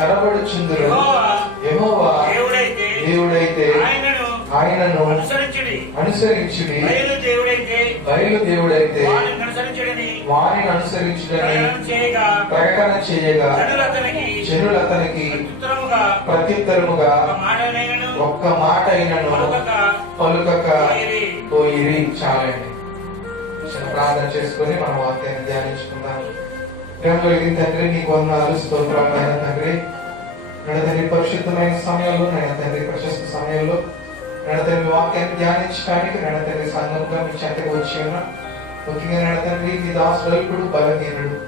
కనబడుచుందురు. యెహోవా దేవుడైతే ఆయనను అనుసరించుడి, బయలు దేవుడైతే వారిని అనుసరించుడని ప్రకటన చేయగా జనులతనికి ప్రత్యుత్తరముగా ఒక్క మాట అయినను పలుకక పోయిరి. చాలండి. ప్రార్థన చేసుకుని మనం వాక్యాన్ని ధ్యానించుకుందాం. ప్రేమగలిగిన తండ్రి, నీకు వందనాలు, స్తోత్రాలు అయిన తండ్రి. తండ్రి పరిశుద్ధమైన సమయంలో, తండ్రి ప్రశస్త సమయంలో తండ్రి వాక్యాన్ని ధ్యానించడానికి తండ్రి సంఘంగా మీ చెంతకు వచ్చి ఉన్నా. ముఖ్యంగా తండ్రి మీ దాసుడు ఇప్పుడు బలహీనుడు,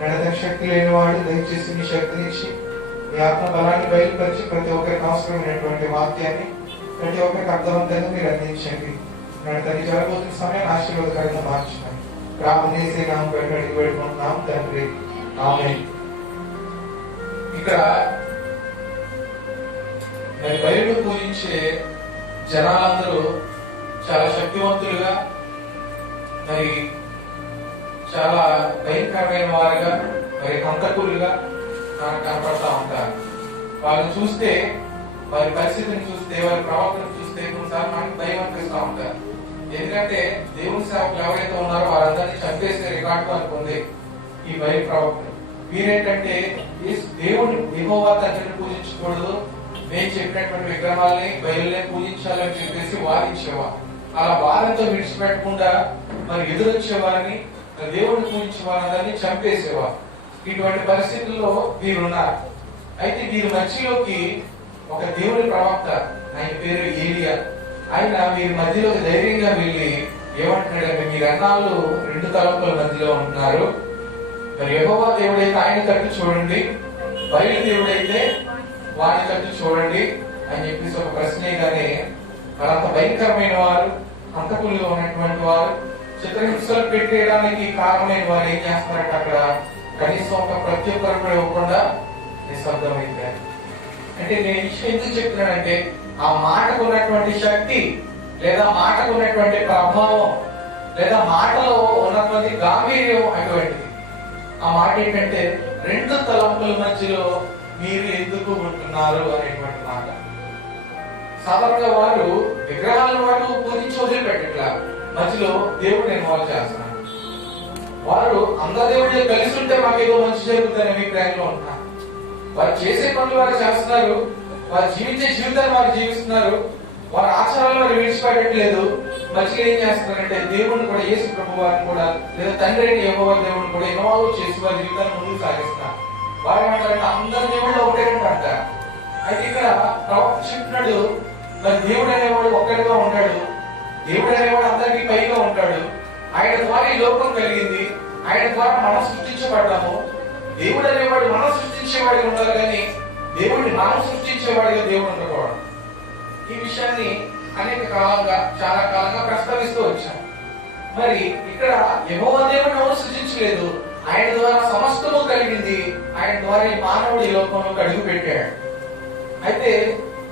తండ్రి శక్తి లేనివాడు. దయచేసి మీ శక్తిని ఇచ్చి మీ ఆత్మ బలాన్ని బయలుపరిచి ప్రతి ఒక్కరికి అవసరమైనటువంటి వాక్యాన్ని ప్రతి ఒక్కరికి అర్థవంతంగా మీరు అందించండి. తండ్రి జరగబోతున్న సమయాన్ని ఆశీర్వాదకరంగా మార్చండి. ప్రార్థన చేసే నామం పెట్టడానికి పెట్టుకుంటున్నాం తండ్రి, ఆమేన్. ఇక్కడ మరి బయలు పూజించే జనాలందరూ చాలా శక్తివంతులుగా, మరి చాలా భయంకరమైన వారుగా, మరి హంతకులుగా మనకు కనపడతా ఉంటారు. వాళ్ళని చూస్తే, వారి పరిస్థితిని చూస్తే, వారి ప్రవర్తన చూస్తే కొన్నిసార్లు మనకి భయం అనిపిస్తూ ఉంటారు. ఎందుకంటే దేవుని సేవకులు ఎవరైతే ఉన్నారో వారందరినీ చంపేసే రికార్డు మనకు ఉంది ఈ బయలు ప్రవక్తలు. వీరేంటంటే దేవుని యెహోవా తండ్రిని పూజించకూడదు, నేను చెప్పినటువంటి విగ్రహాలని బయలునే పూజించాలని చెప్పేసి వాదించేవారు. అలా వారంతో విడిచిపెట్టకుండా మరి ఎదురొచ్చే వారిని, దేవుడిని పూజించే వారందరినీ చంపేసేవారు. ఇటువంటి పరిస్థితుల్లో వీరున్నారు. అయితే వీరి మధ్యలోకి ఒక దేవుని ప్రవక్త, ఆయన పేరు ఏలియా, ఆయన వీరి మధ్యలోకి ధైర్యంగా వెళ్ళి ఏమంటున్నాడంటే, మీరు అన్నాళ్ళు రెండు తలంపుల మధ్యలో ఉంటున్నారు. మరి యెహోవా దేవుడైతే ఆయన తట్టు చూడండి, బయలు దేవుడైతే వాని తట్టు చూడండి అని చెప్పేసి ఒక ప్రశ్నగానే వాళ్ళంత భయంకరమైన వారు, హంతకులుగా ఉన్నటువంటి వారు, చిత్రహింసలు పెట్టేయడానికి కారణమైన వారు ఏం చేస్తారంటే అక్కడ కనీసం ఒక ప్రత్యుత్తరం కూడా ఇవ్వకుండా నిశ్శబ్దమైపోయారు. అంటే నేను ఈ విషయం ఎందుకు చెప్తున్నానంటే, ఆ మాటకు ఉన్నటువంటి శక్తి, లేదా మాటకు ఉన్నటువంటి ప్రభావం, లేదా మాటలో ఉన్నటువంటి గాంభీర్యం అటువంటిది. ఆ మాట ఏంటంటే, రెండు తలంపుల మధ్యలో మీరు ఎందుకు ఉంటున్నారు అనేటువంటి మాట. సాధారణంగా వారు విగ్రహాలను వారు పూజించి వదిలిపెట్టట్లా, మధ్యలో దేవుడిని ఇన్వాల్వ్ చేస్తున్నారు. వారు అందరి దేవుళ్ళు కలిసి ఉంటే మాకేదో మంచి జరుగుతుందనే అభిప్రాయంలో ఉంటున్నారు. వారు చేసే పనులు వారు చేస్తున్నారు, వారు జీవించే జీవితాన్ని వారు జీవిస్తున్నారు, వారి ఆచారాలు వారు విడిచిపెట్టట్లేదు. మధ్యలో ఏం చేస్తున్నారంటే దేవుడిని కూడా, యేసు ప్రభు వారిని కూడా, లేదా తండ్రి అయిన యెహోవా దేవుడిని కూడా ఇన్వాల్వ్ చేసి వారి జీవితాన్ని ముందుకు సాగిస్తున్నారు. వారు ఏమంటారంటే అందరి దేవుళ్ళు ఒకటేనంట. అయితే ఇక్కడ ప్రవక్త చెప్తున్నాడు, మరి దేవుడు అనేవాడు ఒక్కడిగా ఉంటాడు, దేవుడు అనేవాడు అందరికీ పైగా ఉంటాడు, ఆయన ద్వారా ఈ లోకం కలిగింది, ఆయన ద్వారా మనం సృష్టించబడ్డాము. దేవుడు అనేవాడు మనం సృష్టించేవాడిగా ఉండాలి, కానీ దేవుడిని మనం సృష్టించేవాడిగా దేవుడు ఉండకూడదు. ఈ విషయాన్ని అనేక కాలంగా, చాలా కాలంగా ప్రస్తావిస్తూ వచ్చాం. మరి ఇక్కడ యెహోవా దేవుడిని ఎవరు సృష్టించలేదు, ఆయన ద్వారా సమస్తము కలిగింది, ఆయన ద్వారా ఈ మానవుడు ఈ లోకంలోకి అడుగు పెట్టాడు. అయితే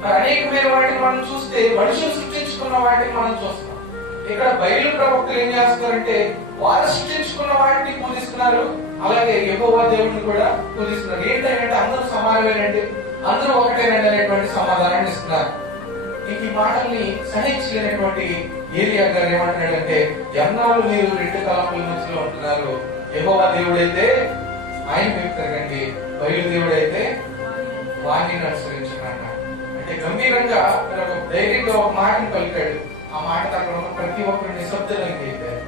మరి అనేకమైన వాటిని మనం చూస్తే మనుషులు సృష్టించుకున్న వాటిని మనం చూస్తాం. ఇక్కడ బయలు ప్రవక్తలు ఏం చేస్తున్నారంటే, వారు సృష్టించుకున్న వాటిని పూజిస్తున్నారు, అలాగే యెహోవా దేవుడిని కూడా పూజిస్తున్నారు. ఏంటంటే అందరూ సమానమేనండి, అందరూ ఒకటేనండి అనేటువంటి సమాధానాన్ని ఇస్తున్నారు. ఈ మాటల్ని సహించలేనటువంటి ఏలియా గారు ఏమంటున్నాడంటే, ఎన్నాళ్ళు మీరు రెండు తలంపుల మధ్యలో ఉంటున్నారు, యెహోవా దేవుడైతే ఆయన వైపు తిరగండి, బయలు దేవుడైతే వాణ్ణి అనుసరించండి. అంటే గంభీరంగా ఒక ధైర్యంగా ఒక మాటను పలికాడు. ఆ మాట అక్కడ ఉన్న ప్రతి ఒక్కరు నిశ్శబ్దం అయిపోయారు,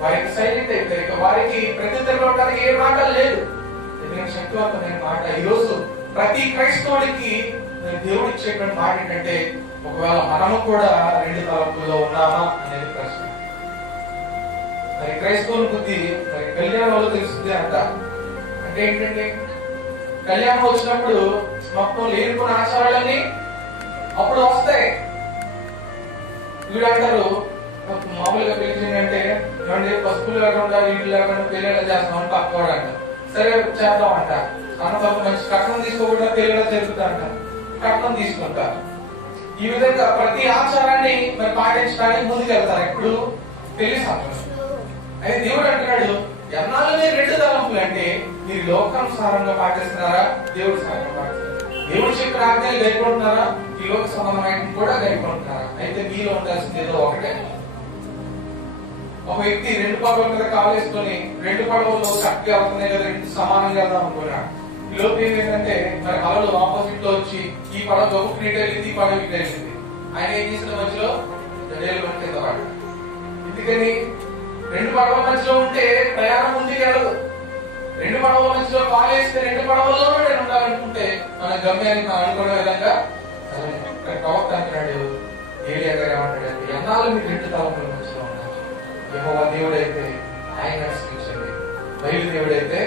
వారికి సైలెంట్ అయిపోయారు. వారికి ప్రత్యుత్తరం ఇవ్వడానికి ఏ మాట లేదు. ఎందుకంటే శక్తివంతమైన మాట. ఈ రోజు ప్రతి క్రైస్తవుడికి దేవుడు ఇచ్చేటువంటి మాట ఏంటంటే, ఒకవేళ మనము కూడా రెండు తలంపుల్లో ఉన్నామా అనేది ప్రశ్న. మరి క్రైస్తవుల బుద్ధి మరి కళ్యాణంలో తెలుస్తుంది అంట. అంటే ఏంటంటే, కళ్యాణం వచ్చినప్పుడు మొత్తం లేనిపోయిన ఆచారాలన్నీ అప్పుడు వస్తాయి. వీడు అంటారు, మామూలుగా పిలిచిందంటే ఏమంటే పసుపులు లేకుండా వీటి లేకుండా పెళ్ళిళ్ళు చేస్తామని పక్కవాడు అంట. సరే చేద్దాం అంట. అన్న మంచి కట్నం తీసుకోకుండా పెళ్ళిళ్ళు జరుగుతా అంట, కట్నం తీసుకుంటారు. ఈ విధంగా ప్రతి ఆచారాన్ని మరి పాటించడానికి ముందుకెళ్తారు. ఇప్పుడు పెళ్లి సంవత్సరం అయితే దేవుడు అంటున్నాడు, ఎన్నాళ్ళు రెండు తలంపులు అంటే మీరు లోకానుసారంగా పాటిస్తున్నారా, దేవుడి సారంగా పాటిస్తున్నారా? దేవుడు చెప్పిన ఆజ్ఞలు గైకుంటున్నారా, ఈ లోక సంబంధమైన కూడా గైకుంటున్నారా? అయితే మీలో ఉండాల్సింది ఏదో ఒకటే. ఒక వ్యక్తి 2 పడవల మీద కాలేసుకొని 2 పడవలు చక్కగా అవుతున్నాయి కదా, 2 సమానంగా వెళ్దాం అనుకున్నాడు. ఈ లోపు ఏంటంటే మరి అలలు ఆపోజిట్ లో వచ్చి ఈ పడవ గొప్ప నీటి వెళ్ళింది, ఈ పడవ ఇటు వెళ్ళింది. ఆయన ఏం చేసిన మధ్యలో గడియలు పడి కింద పడ్డాడు. ఎందుకని 2 పడవల మధ్యలో ఉంటే ప్రయాణం ముందుకు వెళ్ళదు. 2 పడవల మధ్యలో కాలేస్తే 2 పడవల్లోనే నేను ఉండాలనుకుంటే మన గమ్యానికి మనం అనుకునే విధంగా ప్రవక్త అంటున్నాడు, ఏలియా గారు ఏమంటాడు, ఎన్నాళ్ళు మీరు 2 తలముల మధ్యలో ఉన్నారు? యెహోవా దేవుడైతే ఆయన అనుసరించండి, బయలు దేవుడైతే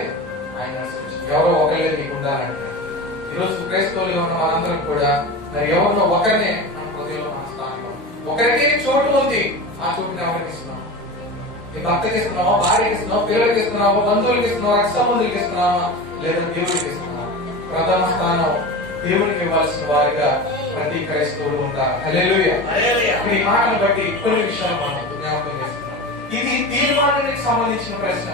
ఆయన అనుసరించండి. ఎవరో ఒకళ్ళే మీకు ఉండాలంటే ఈరోజు క్రైస్తవులుగా ఉన్న మనందరం కూడా మరి ఎవరినో ఒకరినే మన హృదయంలో, మన స్థానంలో ఒకరికే చోటు ఉంది. ఆ చోటుని ఎవరికి ఇస్తున్నాం? నీ భర్తకి ఇస్తున్నావా, భార్యకి ఇస్తున్నావా, పిల్లలకి ఇస్తున్నావా, బంధువులకి ఇస్తున్నావా, రక్త సంబంధులకి ఇస్తున్నావా, లేదా దేవుడికి ఇస్తున్నావా? ప్రథమ స్థానం దేవునికి ఇవ్వాల్సిన వారిగా ప్రతి క్రైస్తవులు ఉంటారు. హల్లెలూయా. ఈ మాటను బట్టి కొన్ని విషయాలు మనం జ్ఞాపకం చేస్తున్నాం. ఇది తీర్మానానికి సంబంధించిన ప్రశ్న.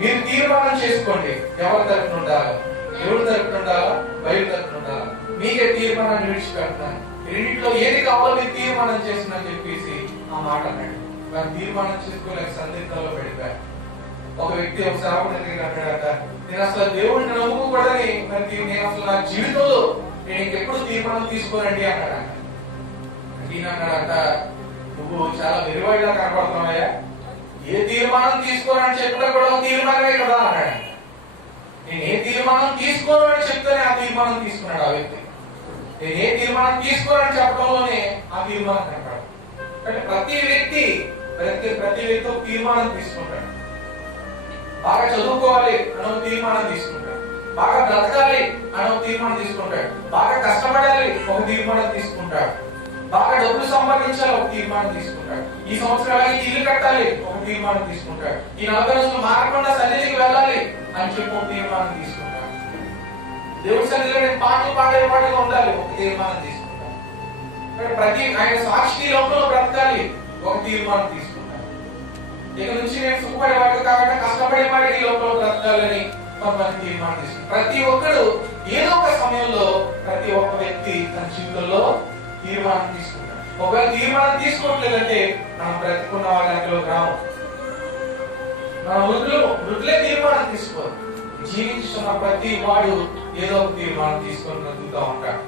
మీరు తీర్మానం చేసుకోండి, ఎవరి తరపున ఉండాలి, దేవుడి తరపున ఉండాలా, బయలు తరపున ఉండాలా? మీకే తీర్మానాన్ని విడిచిపెడతాను, రెండింటిలో ఏది కావాలో మీరు తీర్మానం చేస్తున్నా చెప్పేసి ఆ మాట అన్నాడు. కానీ తీర్మానం చేసుకోలేక సందిగ్ధంలో పడిపోయారు. ఒక వ్యక్తి ఒక సేవకుడి దగ్గరికి అంటాడట, నేను అసలు దేవుడిని నమ్ముకోకూడదని, మరి నేను అసలు నా జీవితంలో నేను ఇంకెప్పుడు తీర్మానం తీసుకోనండి అన్నాడు. ఈయన అన్నాడట, నువ్వు చాలా వెలువడిలా కనపడుతున్నావయ్యా, ఏ తీర్మానం తీసుకోనని చెప్పినా కూడా తీర్మానమే కదా అన్నాడు. నేను ఏ తీర్మానం తీసుకోనని చెప్తేనే ఆ తీర్మానం తీసుకున్నాడు ఆ వ్యక్తి. నేను ఏ తీర్మానం తీసుకోనని చెప్పడంలోనే ఆ తీర్మానం కనపడదు. అంటే ప్రతి వ్యక్తి ఒక తీర్మానం తీసుకుంటాడు. బాగా చదువుకోవాలి అనే తీర్మానం తీసుకుంటాడు, బాగా బ్రతకాలి అనే తీర్మానం తీసుకుంటాడు, బాగా కష్టపడాలి ఒక తీర్మానం తీసుకుంటాడు, బాగా డబ్బులు సంపాదించాలి ఒక తీర్మానం తీసుకుంటాడు, ఈ సంవత్సరాలకి ఇల్లు కట్టాలి ఒక తీర్మానం తీసుకుంటాడు, ఈ 40 రోజులు మారకుండా సన్నిధికి వెళ్ళాలి అని చెప్పి ఒక తీర్మానం తీసుకుంటాడు, దేవుడి సన్నిధిలో నేను పాటలు పాడేవాడిగా ఉండాలి ఒక తీర్మానం తీసుకుంటాడు, ప్రతి ఆయన సాక్షి లోకంలో బ్రతకాలి ఒక తీర్మానం తీసుకుంటాడు, ఇక నుంచి నేను సుఖపడేవాడు కాబట్టి కష్టపడేవాడు ఈ లోకంలో బ్రతకాలని కొంతమంది తీర్మానం తీసుకుంటారు. ప్రతి ఒక్కడు ఏదో ఒక సమయంలో ప్రతి ఒక్క వ్యక్తి తన జీవితంలో తీర్మానం తీసుకుంటాడు. ఒకవేళ తీర్మానం తీసుకోవట్లేదంటే మనం బ్రతుకున్న వాళ్ళలో గ్రామం, మన వృద్ధులే తీర్మానం తీసుకోరు. జీవించుతున్న ప్రతి వాడు ఏదో ఒక తీర్మానం తీసుకొని బ్రతుకుతూ ఉంటాడు.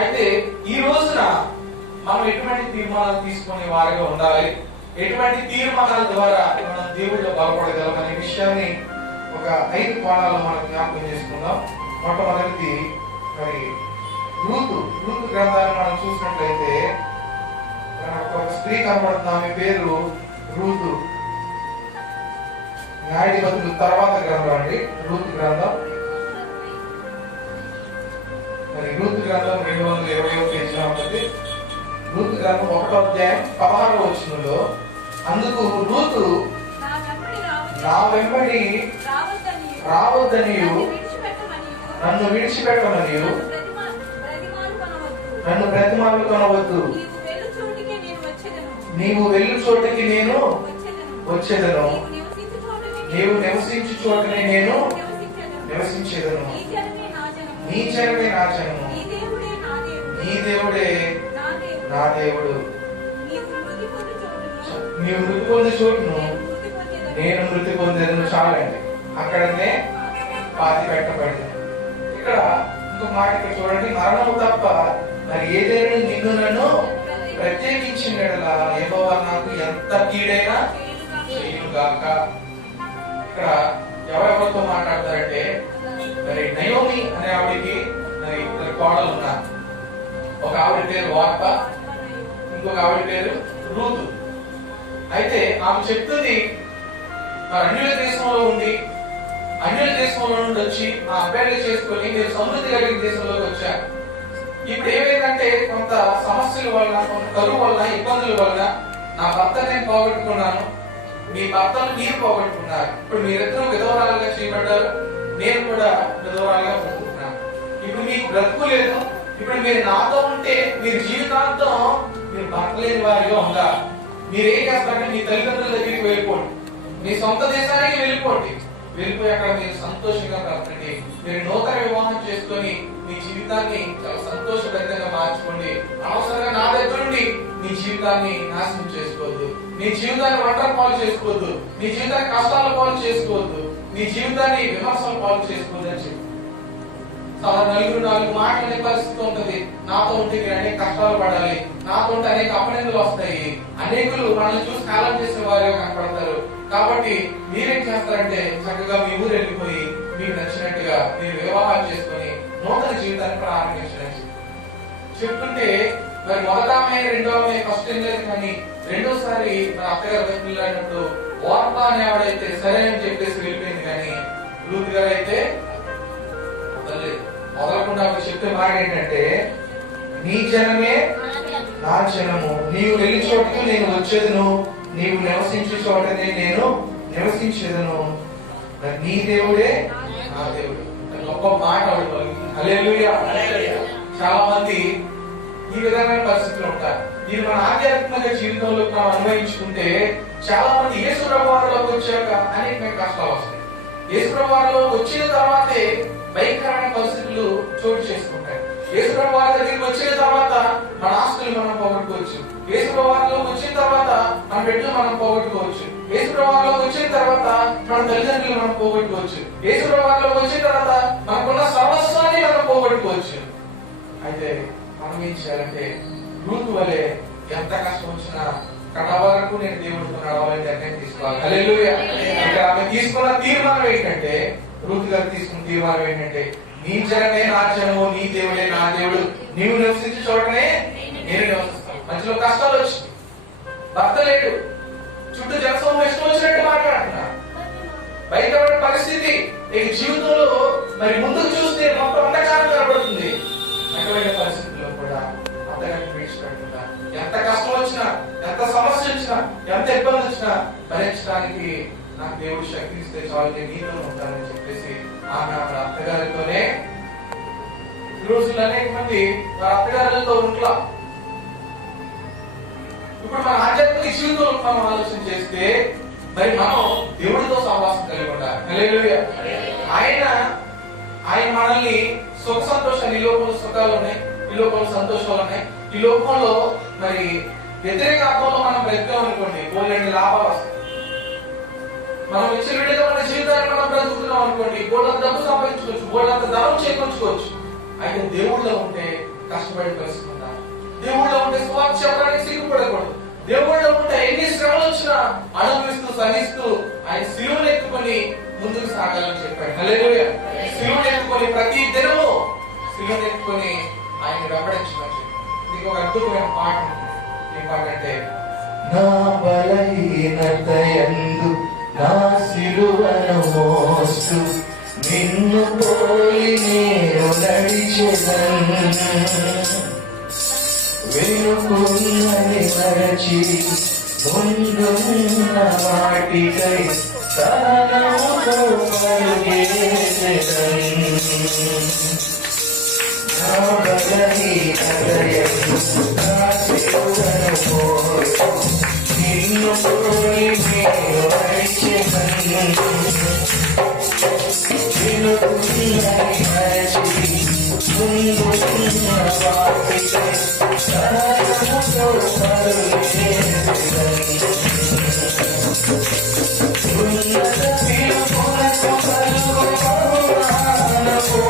అయితే ఈ రోజున మనం ఎటువంటి తీర్మానాలు తీసుకునే వారిగా ఉండాలి, ఎటువంటి తీర్మానాల ద్వారా మనం దేవుడిలో బలపడగలం అనే విషయాన్ని ఒక 5 కోణాలు మనం జ్ఞాపకం చేసుకుందాం. మొట్టమొదటిది మరి రూతు గ్రంథాన్ని మనం చూసినట్లయితే ఒక స్త్రీ కనబడుతుంది, ఆమె పేరు రూతు. న్యాయాధిపతులు తర్వాత గ్రంథం అండి రూతు గ్రంథం. మరి రూతు గ్రంథం 221 పేజీలో ఉంటుంది. రూతు గ్రంథం 1వ అధ్యాయం 16వ వచనంలో, అందుకు రూతు నా వెంబడి రావద్దనియు నన్ను విడిచిపెట్టమనియు నన్ను బ్రతిమాలు కొనవద్దు, నీవు వెళ్ళు చోటికి నేను వచ్చేదను, నీవు నివసించు చోటనే నేను నివసించేదను, నీ జనమే నా జనము, నీ దేవుడే నా దేవుడు, నీవు మృతి పొందే చోటును నేను మృతి పొందేదను. చాలండి, అక్కడనే పాతి పెట్టబడింది. ఇక్కడ ఇంకొక మాట ఇక్కడ చూడండి, మరణము తప్ప మరి ఏదైనా నిన్ను నన్ను ప్రత్యేకించిన యెహోవా నాకు ఎంత కీడైనా చేయుగాక. ఇక్కడ ఎవరెవరితో మాట్లాడతారంటే మరి నయోమి అనే ఆవిడికి మరి 2 కోడలు ఉన్నారు. ఒక ఆవిడ పేరు వార్ప, ఇంకొక ఆవిడ పేరు రూతు. అయితే ఆమె చెప్తుంది, మరి అన్యుల దేశంలో ఉండి అన్యుల దేశంలో నుండి వచ్చి ఆ అబ్బాయిలు చేసుకొని మీరు సమృద్ధి కలిగిన దేశంలోకి వచ్చారు. ఇప్పుడు ఏమైందంటే కొంత సమస్యల వల్ల, కొంత కరువు వల్ల, ఇబ్బందుల వల్ల నా భర్త నేను పోగొట్టుకున్నాను, మీ భర్తను మీరు పోగొట్టుకున్నారు. ఇప్పుడు మీరిద్దరూ విధవరాలుగా చేయబడ్డారు, నేను కూడా విధవరాలుగా బ్రతుకుతున్నాను. ఇప్పుడు మీకు బ్రతుకు లేదు. ఇప్పుడు మీరు నాతో ఉంటే మీరు జీవితాంతం మీరు భర్త లేని వారిగా ఉండాలి. మీరేం చేస్తారంటే మీ తల్లిదండ్రుల దగ్గరికి వెళ్ళిపోండి, మీ సొంత దేశానికి వెళ్ళిపోండి, వెళ్ళిపోయి అక్కడ మీరు సంతోషంగా బ్రతకండి. మీరు నూతన వివాహం చేసుకొని మీ జీవితాన్ని చాలా సంతోషభరితంగా మార్చుకోండి. అనవసరంగా నా దగ్గర నుండి మీ జీవితాన్ని నాశనం చేసుకోవద్దు. మీ జీవితాన్ని ఒంటరి పాలు చేసుకోవద్దు. మీ జీవితాన్ని కష్టాల పాలు చేసుకోవద్దు. మీ జీవితాన్ని విమర్శల పాలు చేసుకోవద్దు అని చెప్పి నలుగురు నాలుగు మాటలు అనే పరిస్థితి ఉంటుంది. నాతో ఉంటే మీరు అనేక కష్టాలు పడాలి, నాతో ఉంటే అనేక అపనిందలు వస్తాయి, అనేకులు మనల్ని చూసి కాలం చేసిన వారిగా కనపడతారు. కాబట్టి మీరేం చేస్తారంటే చక్కగా మీ ఊరు వెళ్ళిపోయి మీకు నచ్చినట్టుగా మీరు వివాహాలు చేసుకుని నూతన జీవితాన్ని ప్రారంభించడానికి చెప్తుంటే మరి మొదట ఆమె రెండో ఆమె ఫస్ట్ ఏం లేదు, కానీ రెండోసారి మన అత్తగారు వెళ్ళినప్పుడు ఓర్పా అనే ఆవిడైతే సరే అని చెప్పేసి వెళ్ళిపోయింది. కానీ రూత్ గారు అయితే మొదలకుండా చెప్పే మాట ఏంటంటే, నీ జనమే నా జనము, నీవు వెళ్ళి చోటుకు నేను వచ్చేదను, నీవు నివసించే చోటనే నేను నివసించేదను, నీ దేవుడే నా దేవుడు. గొప్ప మాట హల్లెలూయా. చాలా మంది ఈ విధమైన పరిస్థితులు ఉంటారు. ఇది మన ఆధ్యాత్మిక జీవితంలో మనం అన్వయించుకుంటే చాలా మంది యేసు ప్రభువులోకి వచ్చాక అనేక కష్టాలు వస్తాయి. యేసు ప్రభువులోకి వచ్చిన తర్వాతే భయంకరమైన పరిస్థితులు చోటు చేసుకుంటాయి. యేసు ప్రభువు దగ్గరికి వచ్చిన తర్వాత మన ఆస్తులు మనం పోగొట్టుకోవచ్చు. యేసు ప్రభువులోకి వచ్చిన తర్వాత మన బిడ్డలు మనం పోగొట్టుకోవచ్చు. యేసు ప్రభువులోకి వచ్చిన తర్వాత మన తల్లిదండ్రులు మనం పోగొట్టుకోవచ్చు. యేసు ప్రభువులోకి వచ్చిన తర్వాత మనకున్న సర్వస్వాన్ని మనం పోగొట్టుకోవచ్చు. అయితే మనం ఏం చేయాలంటే రూతు వలె ఎంత కష్టం వచ్చినా కడ వరకు నేను దేవుడితో నడవాలని నిర్ణయం తీసుకోవాలి. హల్లెలూయా. ఆమె తీసుకున్న తీర్మానం ఏంటంటే, రూతు గారు తీసుకున్న తీర్మానం ఏంటంటే, నీ జనమే నా జనము, నీ దేవుడే నా దేవుడు, నీవు నివసించే చోటనే నేను నివసిస్తాను. మధ్యలో కష్టాలు వచ్చి భర్త లేడు, చుట్టూ జనసమూహం ఇష్టం వచ్చినట్టు మాట్లాడుతున్నా, బయటపడే పరిస్థితి, ఈ జీవితంలో మరి ముందుకు చూస్తే మొత్తం అంధకారం కనబడుతుంది. అటువంటి పరిస్థితుల్లో కూడా అంతగానే విడిచిపెట్టకుండా ఎంత కష్టం వచ్చినా, ఎంత సమస్య వచ్చినా, ఎంత ఇబ్బంది వచ్చినా భరించడానికి నాకు దేవుడు శక్తి ఇస్తే చాలు, నేను నీతో ఉంటానని చెప్పేసి ఆమె అత్తగారితోనే. ఈ రోజుల్లో అనేక మంది వారి అత్తగారులతో ఉంట్లా. ఇప్పుడు మన ఆధ్యాత్మిక జీవితంలో మనం ఆలోచన చేస్తే మరి మనం దేవుడితో సహవాసం కలిగి ఉండాలి. హల్లెలూయా. ఆయన మనల్ని సుఖ సంతోషాలు, ఈ లోకంలో సుఖాలు ఉన్నాయి, ఈ లోకంలో సంతోషాలు ఉన్నాయి, ఈ లోకంలో మరి వ్యతిరేక అర్థంలో మనం బ్రతికాం అనుకోండి పోలేని లాభాలు వస్తాయి. మనం విచ్చలవిడిగా మన జీవితాన్ని మనం బ్రతుకుతున్నాం అనుకోండి, బోర్డంత డబ్బు సంపాదించుకోవచ్చు, బోర్డంత ధనం చేకూర్చుకోవచ్చు. అయితే దేవుళ్ళో ఉంటే కష్టపడి కలుసుకుంటాం. దేవుళ్ళో ఉంటే స్వార్థ చెప్పడానికి సిగ్గుపడకూడదు. దేవుళ్ళో ఉంటే ఎన్ని శ్రమలు వచ్చినా అనుభవిస్తూ సహిస్తూ ఆయన శిలువను ఎత్తుకొని ముందుకు సాగాలని చెప్పాడు. హల్లెలూయా. శిలువను ఎత్తుకొని ప్రతి దినము శిలువను ఎత్తుకొని ఆయన వెంబడించమని చెప్పాడు. ఇది ఒక అద్భుతమైన పాట. ఏం పాట అంటే, నా బలహీనత యందు నా శిలువను మోస్తూ నిన్ను పోలి నేను నడిచెదను, వెనుకున్నది మరచి ముందున్న వాటికై సహనముతో పరుగెత్తెదను. నా బలహీనత యందు నా శిలువను మోస్తూ నిన్ను పోలి నేను నడిచెదను, వెనుకున్నది మరచి ముందున్న వాటికై సహనముతో పరుగెత్తెదను. ఉన్నత పిలుపునకు కలుగు బహుమానము,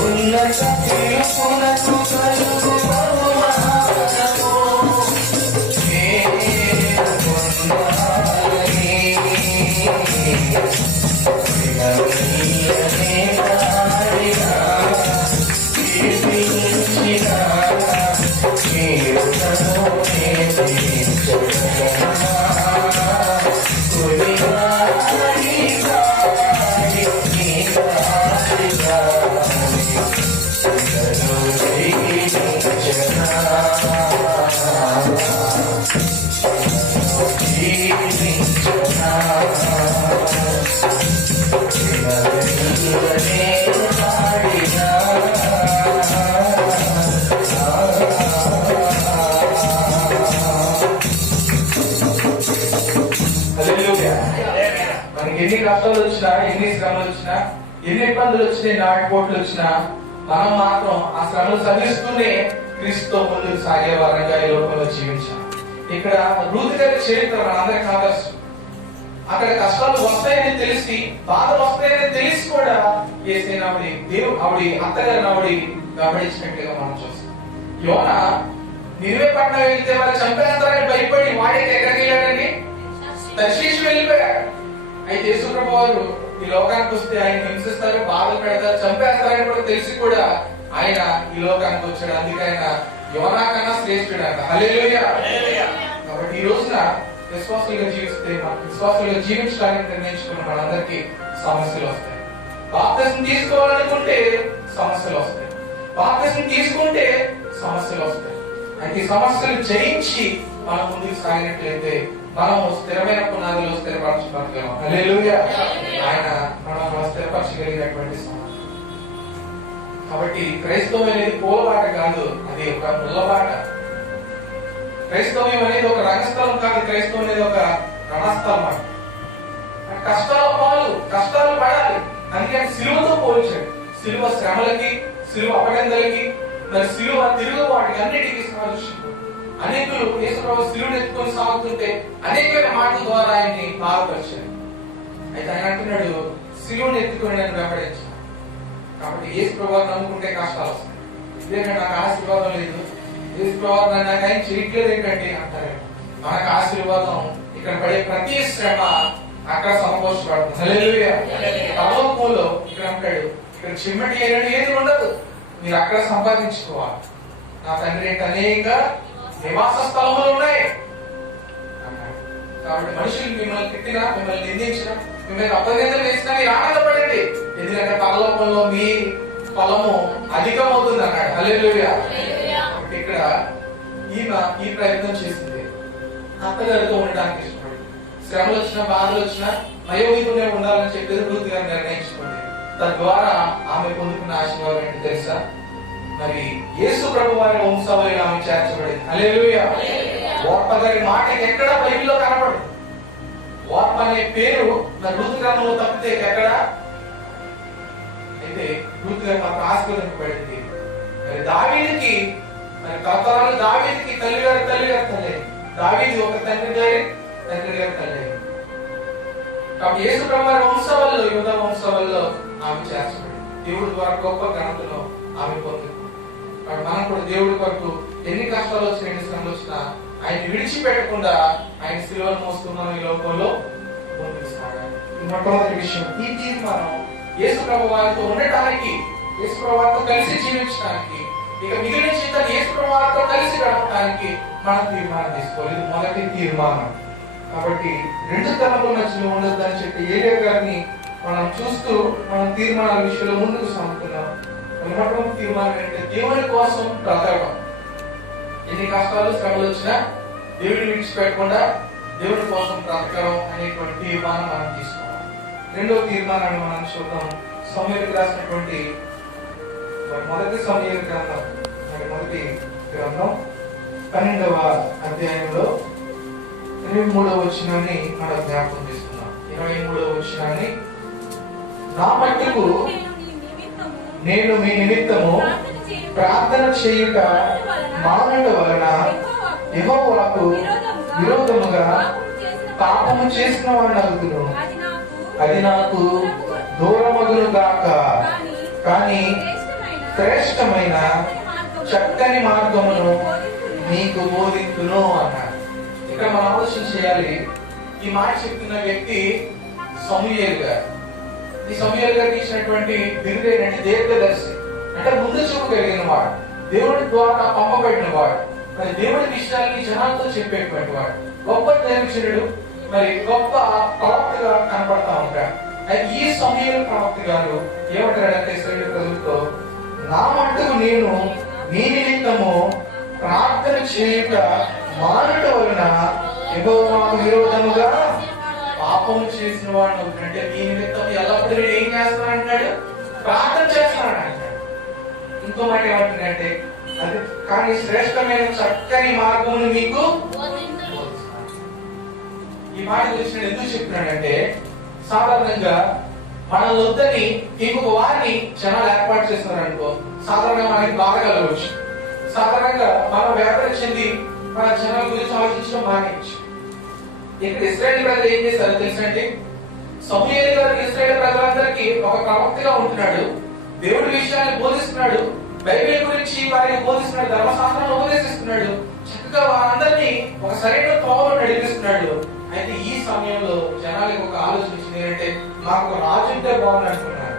ఉన్నత పిలుపునకు కలుగు బహుమానము నేను పొందాలని విననీయనే కారిగా కీర్తించిన కీర్తనోనే తీర్చగలనా. నీ కష్టాలు వచ్చినా, ఎన్ని శ్రమలు వచ్చినా, ఎన్ని ఇబ్బందులు వచ్చినా, నాటిపోట్లు వచ్చినా, మనం మాత్రం ఆ శ్రమలు సహిస్తూనే క్రీస్తుతో ముందుకు సాగే వారంగా ఈ లోకంలో జీవించాం. ఇక్కడ రూతు గారి చరిత్ర మనందరికి ఆదర్శం. అక్కడ కష్టాలు వస్తాయని తెలిసి, బాధలు వస్తాయని తెలిసి కూడా యేసయ్యను ఆవిడ అత్తగారిని ఆవిడ గమనించినట్టుగా మనం చూస్తాం. యోనా నినివే పట్టణం వెళ్తే వాళ్ళు చంపేస్తారని భయపడి వాడికి ఎక్కడికి వెళ్ళాడని తర్షీషు వెళ్ళిపోయాడు. అయితే యేసుప్రభు వారు ఈ లోకానికి వస్తే ఆయన హింసిస్తారు, బాధలు పెడతారు, చంపేస్తారని కూడా తెలిసి కూడా ఆయన ఈ లోకానికి వచ్చాడు. అందుకే ఆయన యోనా కన్నా శ్రేష్ఠుడు అంట. హల్లెలూయా. కాబట్టి ఈ రోజున విశ్వాసులుగా జీవించడానికి నిర్ణయించుకున్న మనందరికీ సమస్యలు వస్తాయి. బాప్తిసం తీసుకోవాలనుకుంటే సమస్యలు వస్తాయి, బాప్తిసం తీసుకుంటే సమస్యలు వస్తాయి. అయితే ఈ సమస్యలు జయించి మనం ముందుకు సాగినట్లయితే మనం స్థిరమైన పునాదిలో స్థిరపరచగలం. హల్లెలూయా. ఆయన మనం స్థిరపరచగలిగినటువంటి సమాజం. కాబట్టి క్రైస్తవం అనేది పోలబాట కాదు, అది ఒక ముళ్ళబాట. క్రైస్తవం అనేది ఒక రంగస్థలం కాదు, క్రైస్తవం అనేది ఒక రణస్థలం. కష్టాల పాలు, కష్టాలు పడాలి. అందుకని సిలువతో పోల్చాడు. సిలువ శ్రమలకి, సిలువ అపనిందలకి, మరి సిలువ తిరుగుబాటుకి అన్నిటికీ సాదృశ్యం. అనేకులు యేసుప్రభు సిలువను ఎత్తుకొని సాగుతుంటే అనేకమైన మాటల ద్వారా ఆయన్ని బాధపరిచారు. అయితే ఆయన అంటున్నాడు, సిలువను ఎత్తుకొని నేను వెంబడించాను. కాబట్టి యేసుప్రభు నమ్ముకుంటే కష్టాలు వస్తాయి. ఇదేనా నాకు ఆశీర్వాదం లేదు, యేసుప్రభు నాకు ఆయన చేయట్లేదు ఏంటంటే అంటారు. మనకు ఆశీర్వాదం ఇక్కడ పడే ప్రతి శ్రమ అక్కడ సమకూర్చబడుతుంది. హల్లెలూయా. పరలోకంలో ఇక్కడ అంటాడు, ఇక్కడ చిమ్మటి ఏడు ఏది ఉండదు, మీరు అక్కడ సంపాదించుకోవాలి. నా తండ్రి అనేక నివాస స్థలములు ఉన్నాయి. కాబట్టి మనుషులు మిమ్మల్ని తిట్టినా, మిమ్మల్ని నిందించినా, మిమ్మల్ని అపనిందలు వేసినా మీరు ఆనందపడండి, ఎందుకంటే పరలోకంలో మీ ఫలము అధికమవుతుంది అన్నాడు. హల్లెలూయా. ఇక్కడ ఈమె ఈ ప్రయత్నం చేసింది, అత్తగారితో ఉండడానికి ఇష్టపడి. శ్రమలు వచ్చినా, బాధలు వచ్చినా నయోమితోనే ఉండాలని చెప్పి రూతు గారు నిర్ణయించుకుంది. తద్వారా ఆమె పొందుకున్న ఆశీర్వాదం ఏంటి తెలుసా? మరి యేసు ప్రభు వారి వంశావళిలో ఆమె చేర్చబడింది. హల్లెలూయా. ఓర్ప గారి మాటకి ఎక్కడ బైబిల్లో కనపడదు. ఓర్ప అనే పేరు మరి రూతు గ్రంథంలో తప్పితే ఎక్కడ? అయితే రూతు గారు మాత్రం ఆశీర్వదింపబడింది. మరి దావీదుకి, మరి తరతరాలు దావీదుకి తల్లి గారి తల్లి. దావీదు ఒక తండ్రి గారి తల్లి. కాబట్టి యేసు ప్రభు వారి వంశావళిలో, యూదా వంశావళిలో ఆమె చేర్చబడింది. దేవుడి ద్వారా గొప్ప ఘనతలో ఆమె పొందుతుంది. మనం కూడా దేవుడి కొరకు ఎన్ని కష్టాలు వచ్చినా, ఎన్ని శ్రమలు వచ్చినా ఆయన విడిచిపెట్టకుండా ఆయన సిలువను మోస్తూ మనం ఈ లోకంలో ముందుకు సాగాలి. మొట్టమొదటి విషయం, ఈ తీర్మానం యేసు ప్రభు వారితో ఉండటానికి, యేసు ప్రభు వారితో కలిసి జీవించడానికి, ఇక మిగిలిన జీవితాన్ని యేసు ప్రభు వారితో కలిసి గడపడానికి మనం తీర్మానం తీసుకోవాలి. ఇది మొదటి తీర్మానం. కాబట్టి రెండు తరముల మధ్యలో ఉండొద్దని చెప్పి ఏలియా గారిని మనం చూస్తూ మనం తీర్మానాల విషయంలో ముందుకు సాగుతున్నాం. మొట్టమొదటి తీర్మానం ఏంటంటే దేవుని కోసం బ్రతకడం. ఎన్ని కష్టాలు శ్రమలు వచ్చినా దేవుడిని విడిచిపెట్టకుండా దేవుని కోసం బ్రతకడం అనేటువంటి తీర్మానం మనం తీసుకోవాలి. రెండవ తీర్మానాన్ని మనం చూద్దాం. సమూయేలు రాసినటువంటి మొదటి సమూయేలు గ్రంథం, మొదటి గ్రంథం 12వ అధ్యాయంలో 23వ వచనాన్ని మనం జ్ఞాపకం చేసుకున్నాం. 23వ వచనాన్ని, నా మట్టుకు నేను మీ నిమిత్తము ప్రార్థన చేయుట మానుట వలన యెహోవాకు విరోధముగా పాపము చేసిన వాడిని అగుదును, అది నాకు దూరమగును గాక. కానీ శ్రేష్టమైన చక్కని మార్గమును నీకు బోధించును అన్నాడు. ఇక్కడ మనం ఆలోచన చేయాలి. ఈ మాట చెప్తున్న వ్యక్తి సమూయేలు గారు. ఈ సమూయేలు గారికి ఇచ్చినటువంటి బిరుదు ఏంటంటే దీర్ఘదర్శి, అంటే ముందు చూపు కలిగిన వాడు, దేవుడి ద్వారా పంపబడిన వాడు, మరి దేవుడి విషయాన్ని జనాలతో చెప్పేటువంటి వాడు, గొప్ప దైవజనుడు, మరి గొప్ప ప్రవక్తగా కనపడతా ఉంటాడు. అయితే ఈ సమూయేలు ప్రవక్త గారు ఏమంటాడంటే ఇశ్రాయేలు ప్రజలతో, నా మట్టుకు నేను నీ నిమిత్తము ప్రార్థన చేయుట మానుట వలన యెహోవాకు విరోధముగా పాపము చేసిన వాడు. అంటే నీ నిమిత్తం ఎల్లప్పుడూ నేను ఏం చేస్తాను అంటాడు? ప్రార్థన చేస్తాను అంటాడు. ఇంకో మాట ఏమంటుందంటే, అది కానీ శ్రేష్టమైన చక్కని మార్గమును మీకు. ఈ మాట గురించి నేను ఎందుకు చెప్తున్నానంటే, సాధారణంగా మనల్ని వద్దని ఇంకొక వారిని జనాలు ఏర్పాటు చేస్తున్నారనుకో, సాధారణంగా మనకి బాధ కలగవచ్చు. సాధారణంగా మనం వేదన చెంది మన జనాల గురించి ఆలోచించడం మానేయచ్చు. ఇక్కడ ఇశ్రాయేలు ప్రజలు ఏం చేశారో తెలుసండి? సమూయేలు గారు ఇశ్రాయేలు ప్రజలందరికీ ఒక ప్రవక్తగా ఉంటున్నాడు, దేవుడి విషయాన్ని బోధిస్తున్నాడు, బైబిల్ గురించి వారికి బోధిస్తున్నాడు, ధర్మశాస్త్రాన్ని ఉపదేశిస్తున్నాడు, చక్కగా వారందరినీ ఒక సరైన తోవలో నడిపిస్తున్నాడు. అయితే ఈ సమయంలో జనాలకు ఒక ఆలోచన వచ్చింది ఏంటంటే, మాకు రాజు ఉంటే బాగుంది అనుకున్నాడు.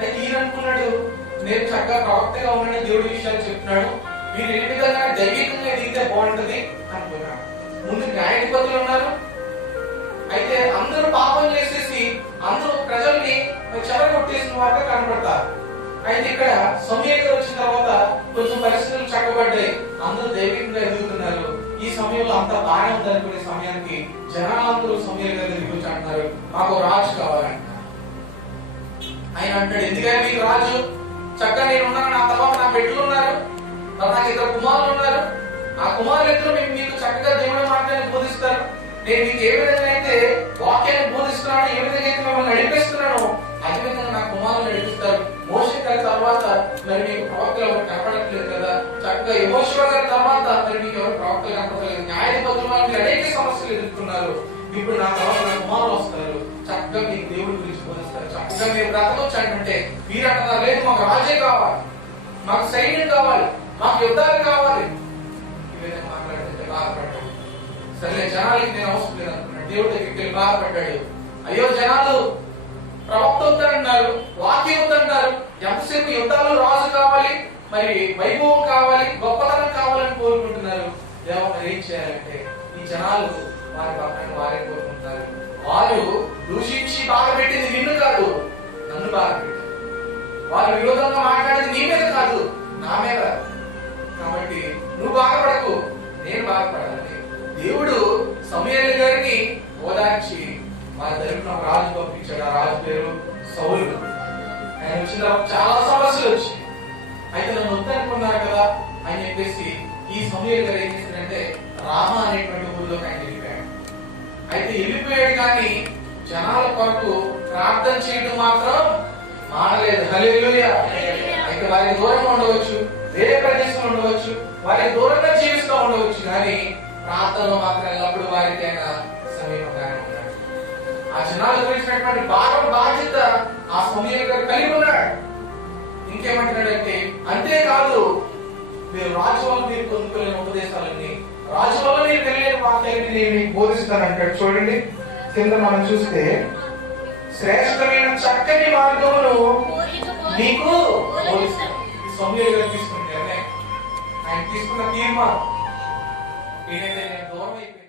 అయితే ఈయన అనుకున్నాడు, నేను చక్కగా ప్రవక్తగా ఉన్నానని దేవుడి విషయాలు చెప్తున్నాడు, మీరు ఏ విధంగా దైవికంగా ఎదిగితే బాగుంటది అనుకున్నాడు. ముందు న్యాయాధిపతులు ఉన్నారు, అయితే అందరూ పాపం చేసేసి అందరూ ప్రజల్ని చెరగొట్టేసిన వారిగా కనబడతారు. అయితే ఇక్కడ సమూయేలు గారు వచ్చిన తర్వాత కొంచెం పరిస్థితులు చక్కబడ్డాయి, అందరూ దైవికంగా ఎదుగుతున్నారు. ఈ సమయంలో అంతా బాగానే ఉందనుకునే సమయానికి జనాలందరూ సమూయేలు గారి దగ్గరికి వచ్చి అంటున్నారు, మాకు రాజు కావాలంటున్నారు. ఆయన అంటాడు, ఎందుకని మీకు రాజు? చక్కగా నేను ఉన్నాను, నా తర్వాత నా బిడ్డలు ఉన్నారు, నాకు ఇద్దరు కుమారులు ఉన్నారు. ఆ కుమారులు ఇద్దరు మీకు చక్కగా దేవుడి మాటని బోధిస్తారు. నేను మీకు ఏ విధంగా అయితే వాక్యాన్ని బోధిస్తున్నాను, ఏ విధంగా అయితే మిమ్మల్ని నడిపిస్తున్నాను, అదే విధంగా నా కుమారులు నడిపిస్తారు. మోషే గారి తర్వాత మరి మీకు ప్రవక్తలు ఎవరు కనపడట్లేదు కదా, చక్కగా యెహోషువ గారి తర్వాత మరి మీకు ఎవరు ప్రవక్తలు కనపడలేదు, న్యాయాధిపతులు మీరు అనేక సమస్యలు ఎదుర్కొన్నారు. ఇప్పుడు నా తర్వాత నా కుమారులు వస్తారు, చక్కగా మీకు దేవుడి గురించి బోధిస్తారు, చక్కగా మీరు బ్రతకొచ్చు అంటుంటే మీరు అంటున్నారు, లేదు మాకు రాజే కావాలి, మాకు సైన్యం కావాలి, మాకు యుద్ధాలు కావాలి. ఈ విధంగా మాట్లాడితే బాధపడ్డాడు. సరే జనాలకి నేను అవసరం లేదు అనుకున్నాడు. దేవుడి దగ్గరికి వెళ్ళి బాధపడ్డాడు. అయ్యో జనాలు ప్రవక్త వద్దన్నారు, వాక్యం వద్దన్నారు, ఎంతసేపు యుద్ధాలు రాజు కావాలి, మరి వైభవం కావాలి, గొప్పతనం కావాలని కోరుకుంటున్నారు. దేవత ఏం చేయాలంటే, ఈ జనాలు వారి పక్కన వారే కోరుకుంటారు. వారు దూషించి బాధపెట్టింది నిన్ను కాదు, నన్ను బాధపెట్టింది. వారు విరోధంగా మాట్లాడేది నీ మీద కాదు, నా మీద. కాబట్టి నువ్వు బాధపడకు, నేను బాధపడాలి. దేవుడు సమూయేలు గారిని ఓదార్చి మన దగ్గర ఒక రాజు పంపించాడు. ఆ రాజు పేరు సౌలు. ఆయన వచ్చిన చాలా సమస్యలు వచ్చాయి. అయితే నన్ను వద్దనుకున్నారు కదా అని చెప్పేసి ఈ సమూయేలు గారు ఏం చేశాడంటే రామా అనేటువంటి ఊరిలోకి ఆయన వెళ్ళిపోయాడు. అయితే వెళ్ళిపోయాడు కానీ జనాల కొరకు ప్రార్థన చేయడం మాత్రం మానలేదు. హల్లెలూయా. అయితే వారికి దూరంగా ఉండవచ్చు, వేరే ప్రదేశంలో ఉండవచ్చు, వారికి దూరంగా జీవిస్తూ ఉండవచ్చు, కానీ ప్రార్థనలో మాత్రం ఎల్లప్పుడు వారికి ఆయన సమీపంగానే ఉన్నాడు. ఆ జనాలు గురించినటువంటి బాధ్యత ఆ సమూయేలు గారు కలిగి ఉన్నాడు. ఇంకేమంటున్నాడంటే, అంతేకాదు మీరు రాజు వల్ల మీరు పొందుకోలేని ఉపదేశాలన్నీ, రాజు వల్ల మీరు తెలియని వాక్యాలని నేను మీకు బోధిస్తానంటాడు. చూడండి కింద మనం చూస్తే, శ్రేష్టమైన చక్కని మార్గమును మీకు బోధిస్తాను. సమూయేలు గారు తీసుకుంటే ఆయన తీసుకున్న తీర్మానం ఏంటంటే, నేను దూరం అయిపోయాను.